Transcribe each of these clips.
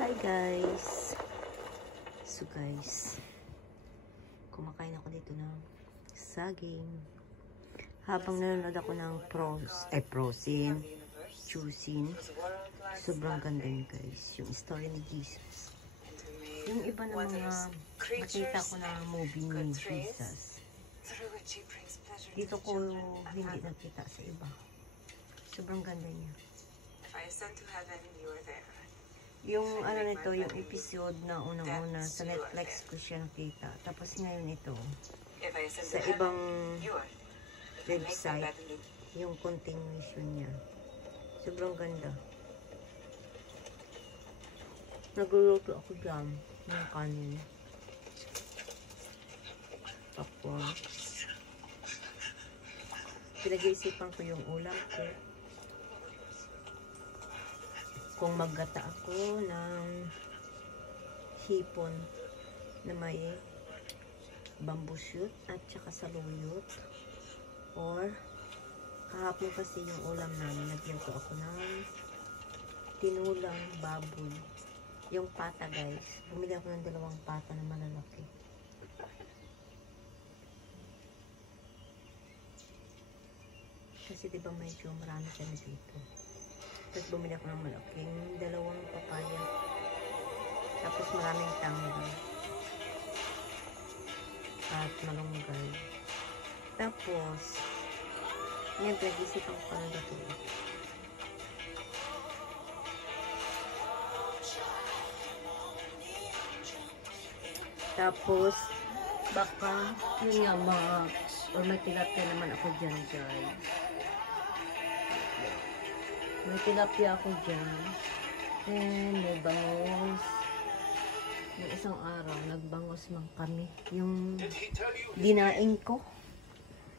Hi guys! So guys, kumakain ako dito ng saging. Habang nanonood ako ng Frozen, Choosing. Sobrang ganda niyo guys. Yung story ni Jesus. Yung iba na mga nakita ko na movie ni Jesus. Dito ko hindi nakita sa iba. Sobrang ganda niya. Yung ano nito, yung episode na unang-una sa Netflix ko siya nakita. Tapos ngayon ito, sa ibang website, yung continuation niya. Sobrang ganda. Nagluluto ako dyan ng kanin. Popcorn. Pinag-iisipan ko yung ulam ko. Kung maggata ako ng hipon na may bamboo shoot at saka saluyot, or kahapon kasi yung ulam namin, nagluto ako ng tinulang baboy, yung pata guys. Bumili ako ng 2 pata na malalaki. Kasi diba medyo marami siya na dito. Tapos bumili ako ng malaking 2 papaya. Tapos maraming tanggal. At malunggay. Tapos, ngayon pinag-isipan ko pa ng dato. Tapos, baka, yun nga or may tilapia naman ako dyan guys. May tilapia ako dyan. And may bangos. Yung isang araw, nagbangos man kami. Yung dinaing ko.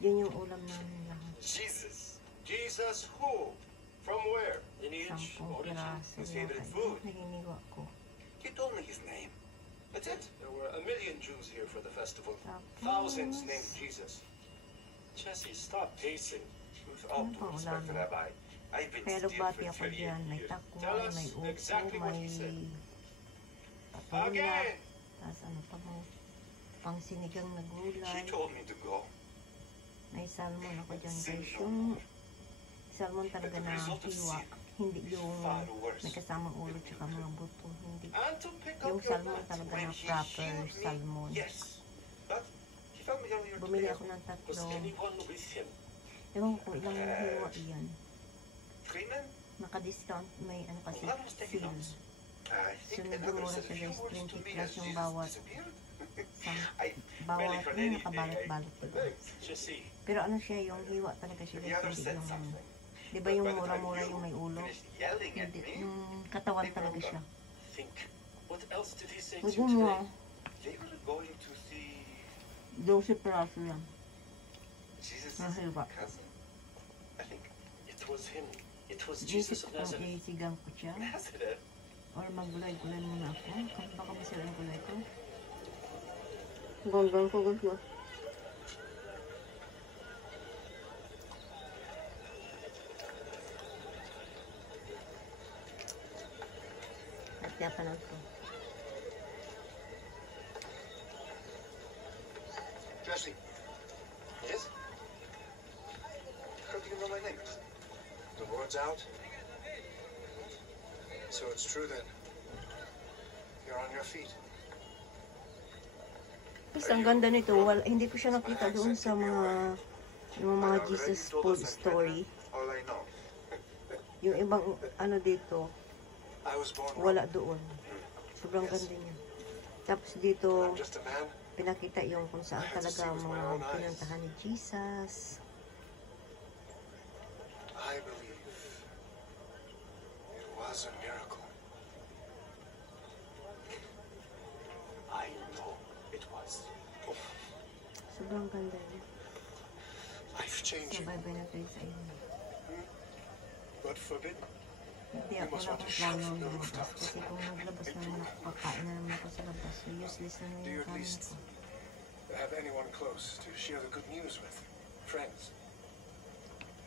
Yun yung ulam namin lahat. Jesus who? From where? Lineage, 10 piraso yata. Naginiwa ko. You told me his name. That's it. There were 1 million Jews here for the festival. Tapos, Thousands named Jesus. Jesse, stop pacing. Ano pa ulam? Pero bati ako dyan. May takwa, may upo, may patuloy. Tapos ano pa mo? Pang sinigang na gulay. May salmon ako dyan guys. Yung salmon talaga na hiwa. Hindi yung may kasamang ulo tsaka mga buto. Hindi. Yung salmon talaga na proper salmon. Bumili ako ng 3. Ewan ko ilang hiwa iyan. Naka-discount. May ano kasi seal. So nagmumura siya guys. 20 plus yung bawat nakabalot-balot diba? Pero ano siya, yung hiwa talaga siya guys. Hindi yung, diba yung mura-mura yung may ulo? Hindi, yung katawan talaga siya. Huwag mo 12 piraso lang. Ang hiwa. Isip ko kung isigang ko siya. Or maggulay-gulay muna ako. Baka masira ang gulay ko. Gandang ko gusto. At kaya panood ko. Jesse. Yes? How do you know my name? The word's out. So it's true then. You're on your feet. Guys, ang ganda nito. Hindi ko siya nakita doon sa mga Jesus food story. Yung ibang ano dito, wala doon. Sobrang ganda niya. Tapos dito, pinakita yung kung saan talaga mga pinuntahan ni Jesus. I believe it was a miracle. I know it was. Sobrang ganda niya. Life changing. Sabay-bay na tayo sa inyo. But forbidden. Hindi ako nakaplano lumabas. Kasi kung naglabas naman ako, kakain na naman ako sa labas. So useless na Do you yung at kanin least ko. have anyone close to share the good news with? Friends?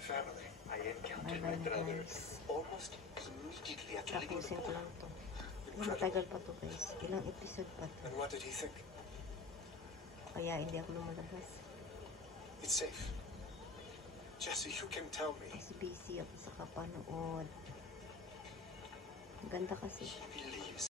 Family? I encountered my brother almost immediately after leaving the Tapusin ko pool. lang to. In Matagal pa to guys. Ilang episode pa to. And what did he think? Kaya hindi ako lumalabas. It's safe. Jesse, you can tell me. Kasi busy ako sa kapanood. Ang ganda kasi. He believes